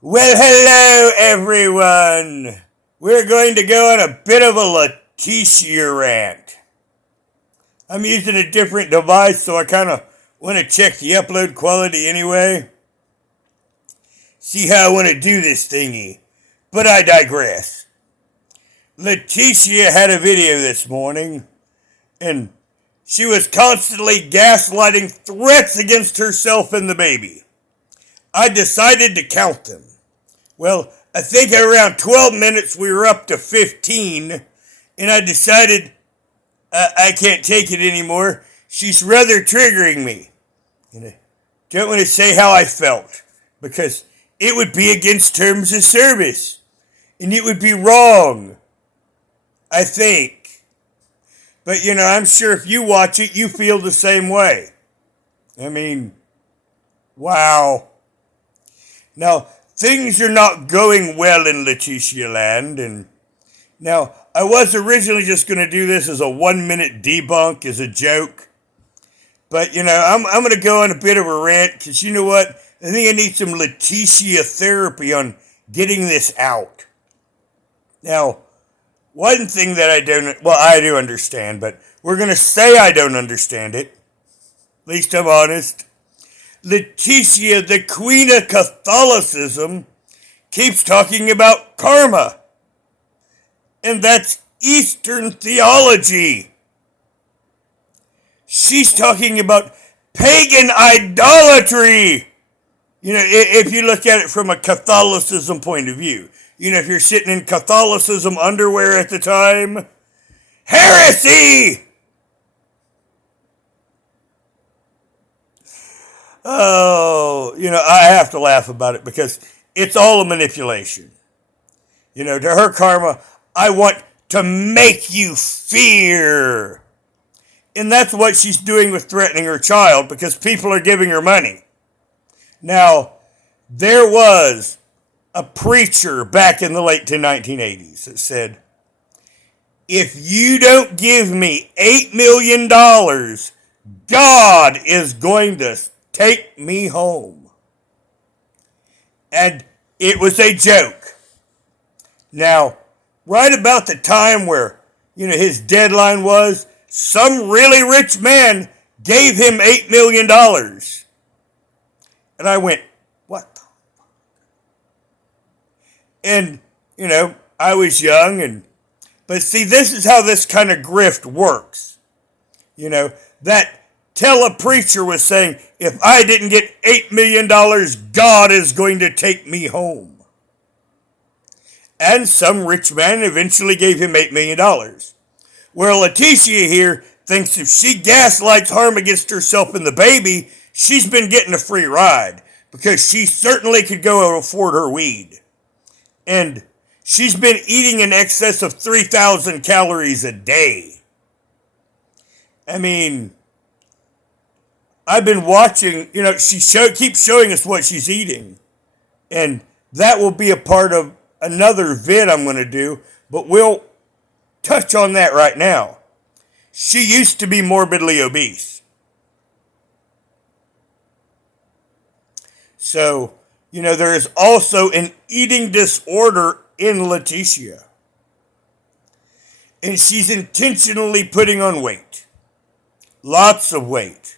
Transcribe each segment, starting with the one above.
Well, hello, everyone. We're going to go on a bit of a Leticia rant. I'm using a different device, so I kind of want to check the upload quality anyway. See how I want to do this thingy. But I digress. Leticia had a video this morning, and she was constantly gaslighting threats against herself and the baby. I decided to count them. Well, I think at around 12 minutes we were up to 15, and I decided I can't take it anymore. She's rather triggering me. And I don't want to say how I felt, because it would be against terms of service, and it would be wrong, I think. But, I'm sure if you watch it, you feel the same way. I mean, wow. Now, things are not going well in Leticia land, and now I was originally just going to do this as a 1-minute debunk, as a joke, but I'm going to go on a bit of a rant, because you know what, I think I need some Leticia therapy on getting this out. Now, one thing that I do understand, but we're going to say I don't understand it, at least I'm honest. Leticia, the queen of Catholicism, keeps talking about karma. And that's Eastern theology. She's talking about pagan idolatry. If you look at it from a Catholicism point of view. If you're sitting in Catholicism underwear at the time. Heresy! Oh, I have to laugh about it because it's all a manipulation. To her karma, I want to make you fear. And that's what she's doing with threatening her child because people are giving her money. Now, there was a preacher back in the late 1980s that said, if you don't give me $8 million, God is going to take me home. And it was a joke. Now, right about the time where, his deadline was, some really rich man gave him $8 million. And I went, what the fuck? And, I was young, but see, this is how this kind of grift works. That telepreacher was saying, if I didn't get $8 million, God is going to take me home. And some rich man eventually gave him $8 million. Where Leticia here thinks if she gaslights harm against herself and the baby, she's been getting a free ride. Because she certainly could go and afford her weed. And she's been eating in excess of 3,000 calories a day. I mean, I've been watching, she keeps showing us what she's eating. And that will be a part of another vid I'm going to do, but we'll touch on that right now. She used to be morbidly obese. So, there is also an eating disorder in Leticia. And she's intentionally putting on weight. Lots of weight.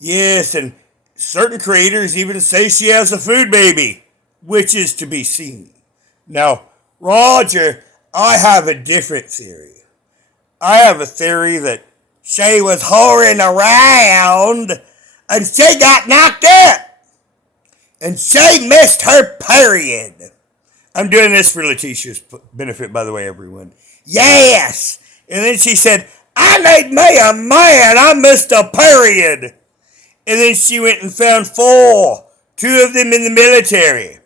Yes, and certain creators even say she has a food baby, which is to be seen. Now, Roger, I have a different theory. I have a theory that she was whoring around and she got knocked up. And she missed her period. I'm doing this for Leticia's benefit, by the way, everyone. Yes! And then she said, I made me a man. I missed a period. And then she went and found 4. 2 of them in the military.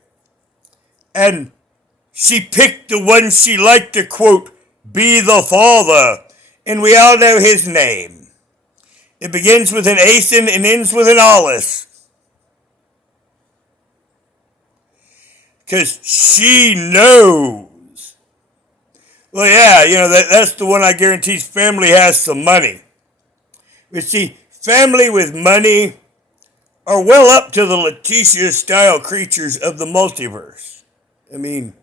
And she picked the one she liked to, quote, be the father. And we all know his name. It begins with an Asin and ends with an Alice. Because she knows. Well, yeah, that's the one I guarantee family has some money. But see, family with money are well up to the Leticia-style creatures of the multiverse. I mean,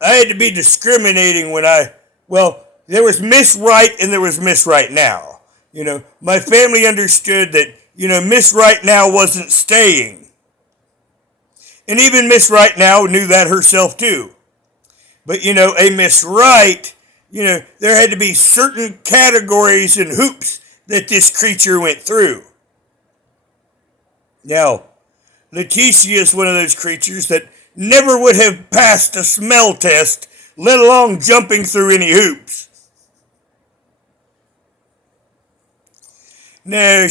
I had to be discriminating when there was Miss Right and there was Miss Right Now. My family understood that, Miss Right Now wasn't staying. And even Miss Right Now knew that herself too. But, a Miss Right, there had to be certain categories and hoops that this creature went through. Now, Leticia is one of those creatures that never would have passed a smell test, let alone jumping through any hoops. No,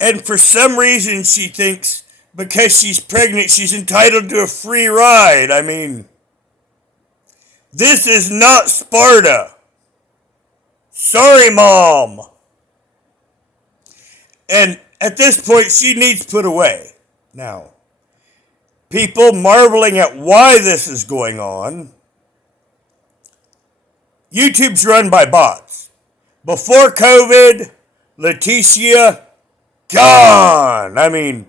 and for some reason she thinks because she's pregnant she's entitled to a free ride. I mean, this is not Sparta. Sorry, Mom. And at this point, she needs put away. Now, people marveling at why this is going on. YouTube's run by bots. Before COVID, Leticia, gone. I mean,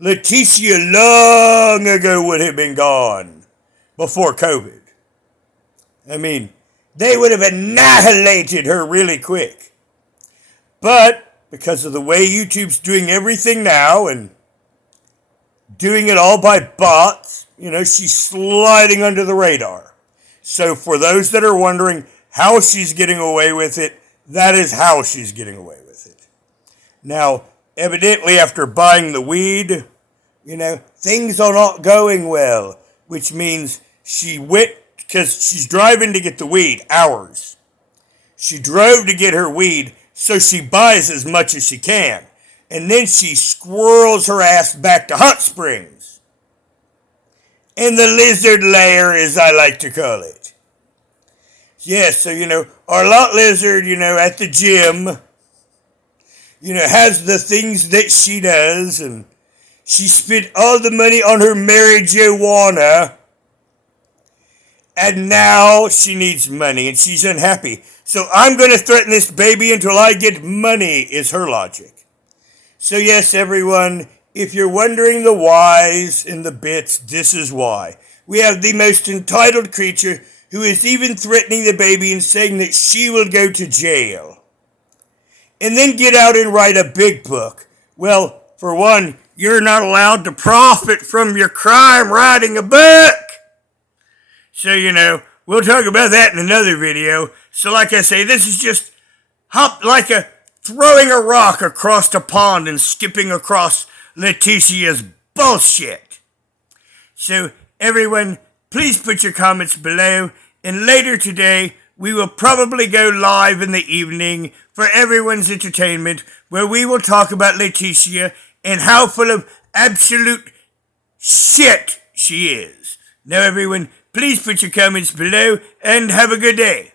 Leticia long ago would have been gone before COVID. I mean, they would have annihilated her really quick. But because of the way YouTube's doing everything now and doing it all by bots, she's sliding under the radar. So for those that are wondering how she's getting away with it, that is how she's getting away with it. Now, evidently after buying the weed, things are not going well, which means she went, because she's driving to get the weed, hours. She drove to get her weed, so she buys as much as she can. And then she squirrels her ass back to Hot Springs. In the lizard lair, as I like to call it. Yes, so, our lot lizard, at the gym, has the things that she does, and she spent all the money on her marijuana, and now she needs money, and she's unhappy. So I'm going to threaten this baby until I get money, is her logic. So yes, everyone, if you're wondering the whys and the bits, this is why. We have the most entitled creature who is even threatening the baby and saying that she will go to jail. And then get out and write a big book. Well, for one, you're not allowed to profit from your crime writing a book. So, we'll talk about that in another video. So like I say, this is just like throwing a rock across a pond and skipping across Leticia's bullshit. So everyone, please put your comments below. And later today, we will probably go live in the evening for everyone's entertainment, where we will talk about Leticia and how full of absolute shit she is. Now everyone, please put your comments below and have a good day.